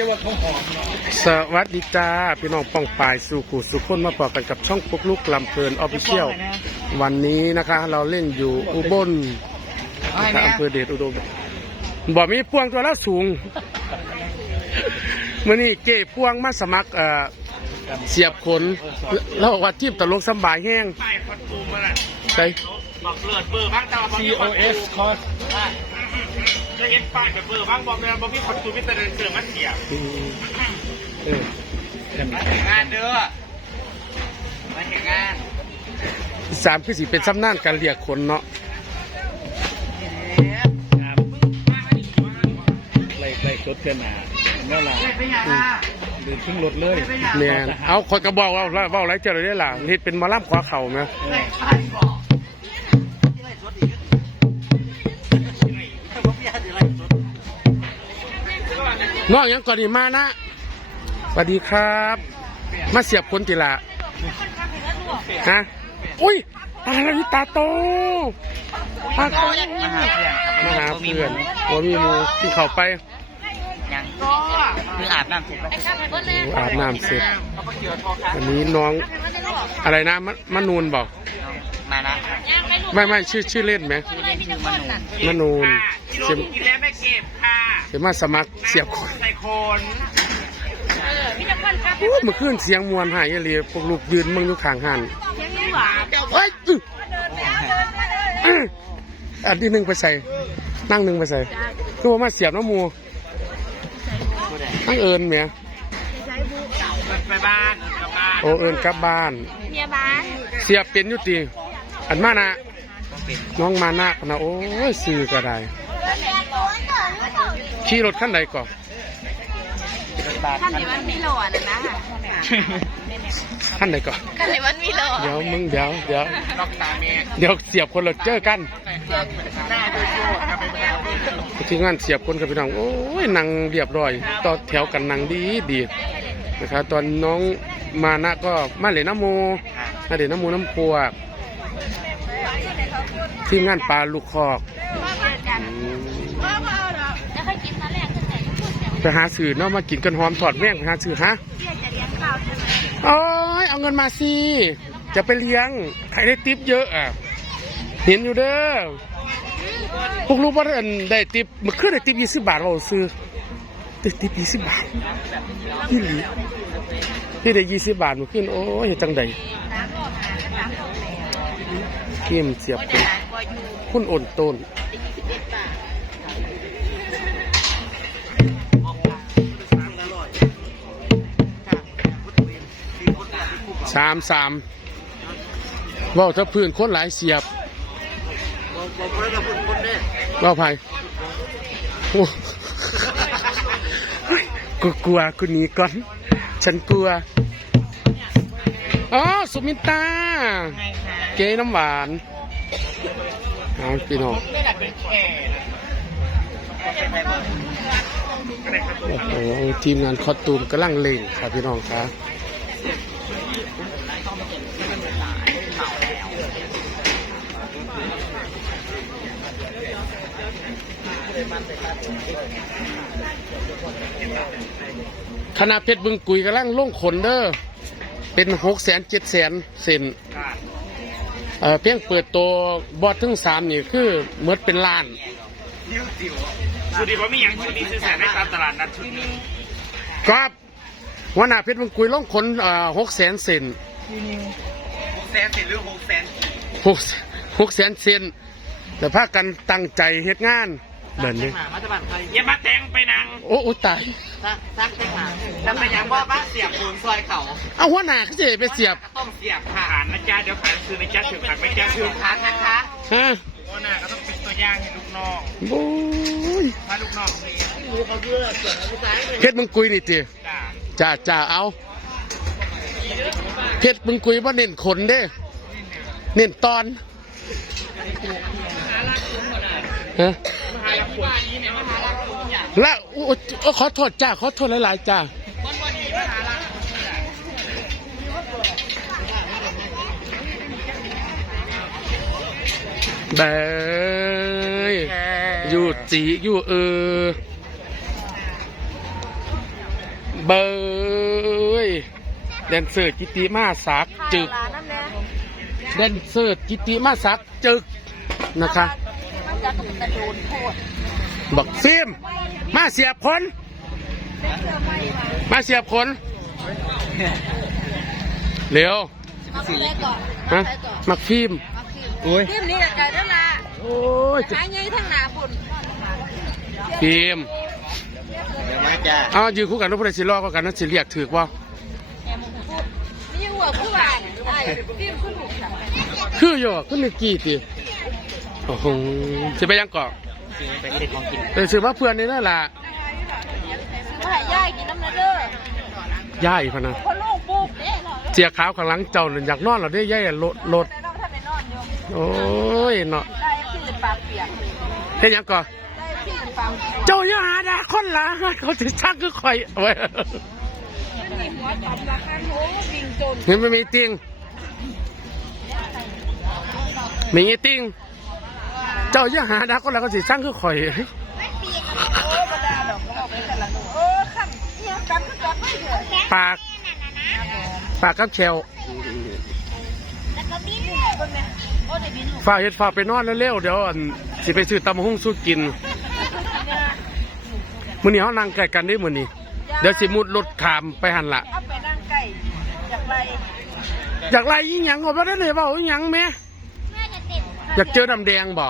จะว่าเขาหอมเนาะสวัสดีจ้าพี่น้องป้องปายสู่กูสุขคนมาปอกกันกับช่องปุ๊กลุกลำเพลินออฟฟิเชียลวันนี้นะคะ เราเล่นอยู่อุบลอำเภอเดชอุดมบ่มีพวงตัวละสูงมื่อนี้เก๋พวงมาสมัครเอ่อเสียบขนแล้วบอกว่าทีมตลกสำบายแห้งป้ายคอนตูมมันอะใช่บอกเลือดเบอร์บ้างแต่ว่าซีโอเอสคอสได้เห็นป้ายแบบเบอร์บ้างบอกเลยบอกมีคอนตูมมิตรเดินเสือมันเสียอืมเออมาเห็นงานเด้อมาเห็นงานสามคือสิเป็นซ้ำนานการเรียกคนเนาะไล่ไล่รถเทียนหนาเมื่อไหร่เดินขึ้นรถเลยแม่นเอาคนก็บอกว่าว่าว่าอะไรเจอเลยได้ล่ะเฮ็ดเป็นหมาล่ำขวาเข่าไห น้องยังก่อนดีมานะสวัสดีครับ มาเสียบคนติละฮะอุ้ยตาเราตาโตตาโตมาหาเพื่อนหัวมีหมูกินข้าวไปยังคืออาบน้ำเสร็จแล้วโอ้อาบน้ำเสร็จวันนี้น้องอะไรนะมะมะนูนบอกมานะไม่ไม่ชื่อชื่อเล่นไหมชื่อเล่นชื่อมนูมะนูนกิโลเสียกินแล้วไม่เก็บค่ะ เสียมาสมัครเสียบคนใส่โคนโอ้ยเมื่อคืนเสียงมวนหายอีหลีพวกลูกยืนมึงอยู่ข้างหันเอ้ยอึอื้ออันที่หนึ่งไปใส่ นั่งหนึ่งไปใส่ก็ว่ามาเสียบน้ำมูนั่งเอิญเมียไปบ้านกลับบ้านโอเอิญกลับบ้านเมียบ้านเสียบเป็นอยุติอันมานะน้องมานะนะโอ้ยซื้อก็ได้ ขี่รถขั้นใดก่อนท่านในวันมีหล่อนะนะขั้นใดก่อนท่านในวันมีหล่อเดี๋ยวมึงเดี๋ยวเดี๋ยวล็อกตาเมย์เดี๋ยวเสียบคนละเจอกันหน้าดูโจ้กลับไปบ้านที่งานเสียบคนกับพี่น้องโอ้ยนั่งเรียบร้อย ต่อแถวกันนั่งดีดีนะครับตอนน้องมานะก็มาเหลนน้ำโมมาเหลนน้ำโมน้ำปัวที่งานปลาลูกคอกอืมแล้ว ค่อยกินตอนแรกขึ้นไหนก็พูดเดี๋ยวไปหาสื่อเนาะมากินกันหอมถอดแม่งไปหาสื่อฮะเพี่จะเลี้ยงข้าวใช่ไหมโอ้ยเอาเงินมาสิจะไปเลี้ยงใครได้ติปเยอะอะเห็นอยู่เด้อพวกลูกว่าอันได้ติปมันขึ้นได้ติปยี่สิบบาทเราซื้อได้ติปยี่สิบบาทนี่หลีที่ได้ยี่สิบบาทมันขึ้นโอ้ยเฮ็ดจังใดเกมเสียบเป็นคุณโอนต้น สามสามว่าถ้าพื้นคนหลายเสียบว่าไผ่โอ้กูกลัวกูหนีก่อน ฉันกลัว อ๋อ สุมินตาเจ๊น้ำหวานเอาพี่น้องโอ้โหทีมงานคอตูมกำลังเล่งครับพี่น้องครับ คณะเพชรบึงกุยกำลังลงขนเด้อเป็นหกแสนเจ็ดแสนเซนเอ่อเพียงเปิดตัวบอดถึงสามนี่คือเหมือนเป็นล้านนิ้วจิ๋วชุดนี้ว่ามีอย่างชุดนี้ซื้อแสนได้ตามตลาดนัดชุดนี้ครับ วันหน้าเพชรบึงกุยลงขนหกแสนเซนหกแสนสิหรือหกแสนหกหกแสนเซนแต่พากันตั้งใจเฮ็ดงานเดินนี่มาจะบันใครอย่ามาแต่งไปนังโอ้โอ้ตายซักซักไปหาแล้วไปยังว่าบ้านเสียบปูนซอยเขาเอาหัวหน้าเขาจะไปเสียบต้องเสียบผ่านนะจ๊ะเดี๋ยวขายคือนะจ๊ะถือผักไม่จ๊ะถือผักนะคะฮะหัวหน้าก็ต้องเป็นตัวอย่างให้ลูกน้องโอ้ยถ้าลูกน้องเรียนเพชรบึงกุยนี่ตีจ้า จ้าจ้าเอาเพชรบึงกุยว่าเน้นขนเด้ เน้นตอนฮะแล้วขอโทษจ้า ขอโทษหลาย ๆ จ้าเบยอยู่จีอยู่เออ เบยแดนเซอร์กิติมาสักจึกร้านน้ำเนี้ยแดนเซอร์กิติมาสักจึกนะคะมันจะต้องกระโดดโคตรบอกฟิล์มมาเสียบคนมาเสียบคนเร็วเอาไปเลยก่อนฮะไปก่อนมักฟิล์มเอาคิวโอ้ยทีมนี้กับกันนั่นละโอ้ยหายไงทั้งหนาบุญฟิล์มเดี๋ยว มาจ้าเอายืนคู่กันแล้วพูดอะไรสิลอกกันนั่นสิเรียกถือว่านี่หัวผู้บานไอ้ทีมผู้ถูกสั่งคืออยู่ก็มีกี่ตีโอ้โหจะไปยังเกาะไปที่เด็กของกินแต่สือว่าเพื่อนนี่นั่นแหละซื้อมาให้ย่ายกินน้ำนะเด้อย่ายพะนะคนลูกปุ๊บเด้เจียขาวข้างหลังเจ้านั่นอยากนอนเราได้ย่ายรถรถแต่เราท่านในนอนอยู่โอ้ยเนาะได้ที่ปากเปียกเฮ็ดหยังก่อได้ที่ปาก เปียกเจ้าอย่าหาด่าคนละเขาจะชักคือข่อยเอาไว้นี่หัวตับราคาโน้วิ่งจนเห็นไม่มีติงมีงี้ติงเจ้าอย่าหาด่าคนละเขาสิชักคือข่อยโอ้บรรดาดอกเขาไปแต่ละหนูโอ้ขันเนี่ยกันก็จับไม่เถอะปากปากกับแชวแล้วก็บินคนเนี่ยโอ้เดี๋ยวบินหนูฝ้ากเฮ็ดฝ้ากไปนอนเร็วๆเดี๋ยวอันสิไปซื้อตำบักหุ่งสู้กิน มื้อนี้เฮานั่งใกล้กันได้มื้อนี้เดี๋ยวสิมุดรถขามไปหันละเอาไปนั่งใกล้จากไรอยากไล่อีหยังก็บ่ได้เลยเว้าอีหยังแม่อยากเจอน้ำแดงบ่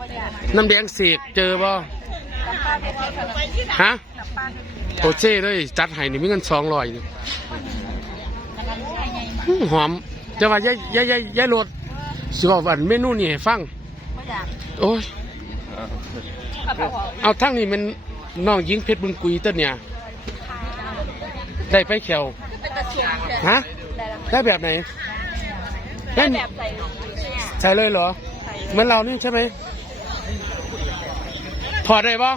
ประหยัดน้ำแดงเสกเจอบ่น้ำปลาเป็นขนมฮะน้ำปลาเป็นโอเซ่เลยจัดให้นี่มีเงิน200นี่อื้อหอมจะว่ายายยายยายยายรถสิเว้าอันเมนูนี้ให้ฟังประหยัดโอ้ยกระเพราเอาทั้งนี้มัน น้องหญิงเพชรบุญกุยเต้นเนี่ย ได้ไปแขวเป็นตะชวงฮะได้แล้วได้แบบไหนได้ได้แบบใส่ใช่เลยเหรอเหมือนเรานี่ใช่ไหมถอดได้ปะ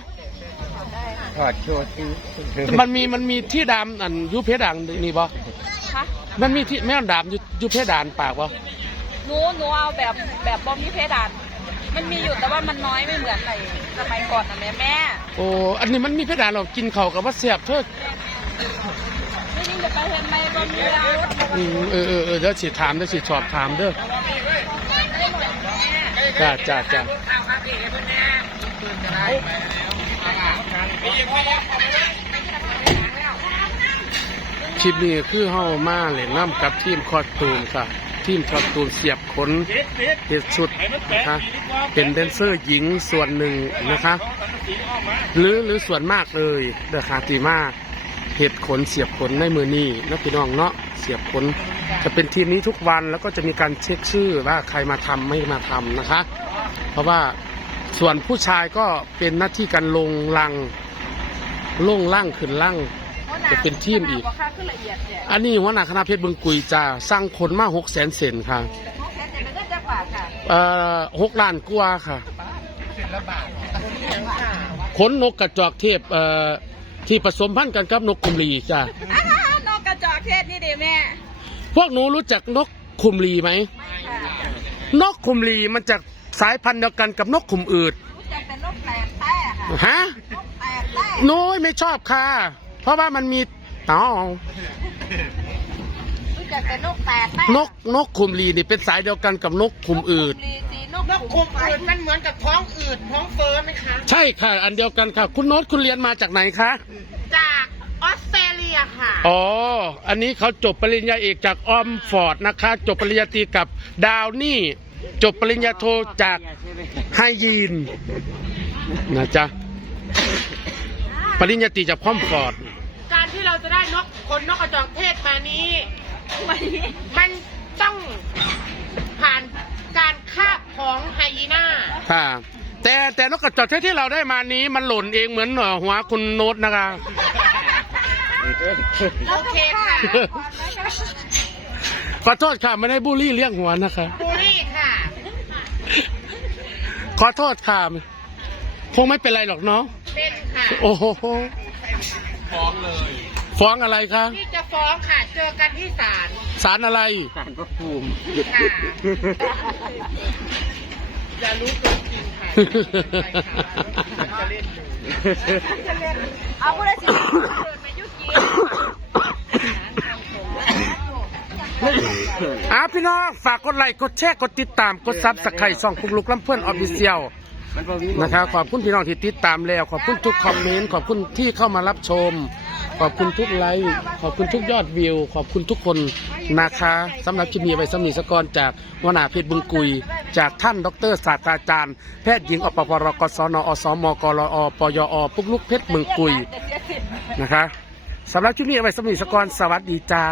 ถอดโชว์ที่มันมีมันมีที่ดามอันอยุเพดานนี่ปะคะมันมีที่แม่นดามอยุอยุเพดานปากปะหนูหนูเอาแบบแบบบอมมีเพดาน มันมีอยู่แต่ว่ามันน้อยไม่เหมือนในสมัยก่อนนะแม่แม่โอ้ อันนี้มันมีเพดานเรากินเข่าวกับว่าเสียบเถอะไม่นี่จะไปเห็นไหมบอมมีดาวอืมเออเออเออเดี๋ยวสิถามเดี๋ยวสิสอบถามเด้อจ้าจ้าจ้าคลิปนี้คือเฮามาเล่นน้ำกับทีมคอสตูมค่ะ ทีมคอสตูมเสียบขนเด็ดเด็ดเฮ็ดชุดนะคะเป็นแดนเซอร์หญิงส่วนหนึ่งนะคะ หรือหรือส่วนมากเลยเดอะคาติมาเห็ดขนเสียบขนในมือนี้นะพี่น้องเนาะเสียบขนจะเป็นทีมนี้ทุกวันแล้วก็จะมีการเช็คชื่อว่าใครมาทำไม่มาทำนะคะ เพราะว่าส่วนผู้ชายก็เป็นหน้าที่การลงลังลงล่างขึ้นล่าง จะเป็นทีมอีกราคาขึ้นละเอียดเนี่ยอันนี้หัวหน้าคณะเพชรบึงกุยจะสร้างคนมาหกแสนเซนค่ะโอเคเดี๋ยวมันก็จะบาทค่ะเอ่อหกล้านกว่าค่ะขนนกกระจอกเทพเอ่อที่ผสมพันธุ์กันกับนกคุมลีจ้ะอ่านกกระจอกเทศนี่ดิแม่ พวกหนูรู้จักนกคุมลีไหมค่ะนกคุมลีมันจะสายพันธุ์เดียวกันกับนกขุมอืดรู้จักเป็นนกแตกแต่ค่ะ ฮะ นกแตกแต่โน้ยไม่ชอบค่ะเพ ราะว่ามันมีอ๋อรู้จักเป็นนกแตกแต่นกนกคุมลีนี่เป็นสายเดียวกันกับนกขุมอืด ลีสีนกนกคุมอื่นมันเหมือนกับท้องอืดท้องเฟ้อไหมคะ ใช่ค่ะ อันเดียวกันค่ะ คุณโน้ตคุณเรียนมาจากไหนคะ จากออสเตรเลียค่ะ อ๋อ อันนี้เขาจบปริญญาเอกจากออมฟอร์ดนะคะ จบปริญญาตรีกับดาวนี่ จบปริญญาโทจากไฮยีนนะจ๊ะ ปริญญาตรีจากพร้อมฟอร์ดการ ที่เราจะได้นกขนนกกระจอกเทศมานี้ มันต้องผ่านการคาบของไฮยีน่า ค่ะ แต่แต่นกกระจอกเทศที่เราได้มานี้มันหล่นเองเหมือนหัวคุณโน้ตนะคะ โอเคค่ะขอโทษค่ะไม่ได้บูลลี่เรื่องหัวนะคะบูรี่ค่ะ ขอโทษค่ะคงไม่เป็นไรหรอกเนาะเป็นค่ะ โอ้โห ฟ้องเลย ฟ้องอะไรคะที่จะฟ้องค่ะ เจอกันที่ศาลศาลอะไรศาลกระภูมิค่ะอย่ารู้เกิจริงค่ะจะเล่นจะเล่นเอาผู้ใดสิเกิดไปยุกิอาพี่น้อง ฝากกดไลค์กดแชร์กดติดตามกดซับสไครต์ช่องคุกลุกลำเพื่อนออฟฟิเชียล นะครับขอบคุณพี่น้องที่ติดตามแล้ว ขอบคุณทุกคอมเมนต์ขอบคุณที่เข้ามารับชม ขอบคุณทุกไลค์ขอบคุณทุกยอดวิว ขอบคุณทุกคนนะคะสำหรับคลิปนี้ไปสำนีสกรจากวนาเพชรบุญกุย จากท่านดรศาสตราจารย์ แพทย์หญิงอปปรกศนอสมกรอปยอปุกลุกเพชรเมืองกุยนะคะสำหรับคลิปนี้เอาไปสำนีสกรสวัสดีจ้า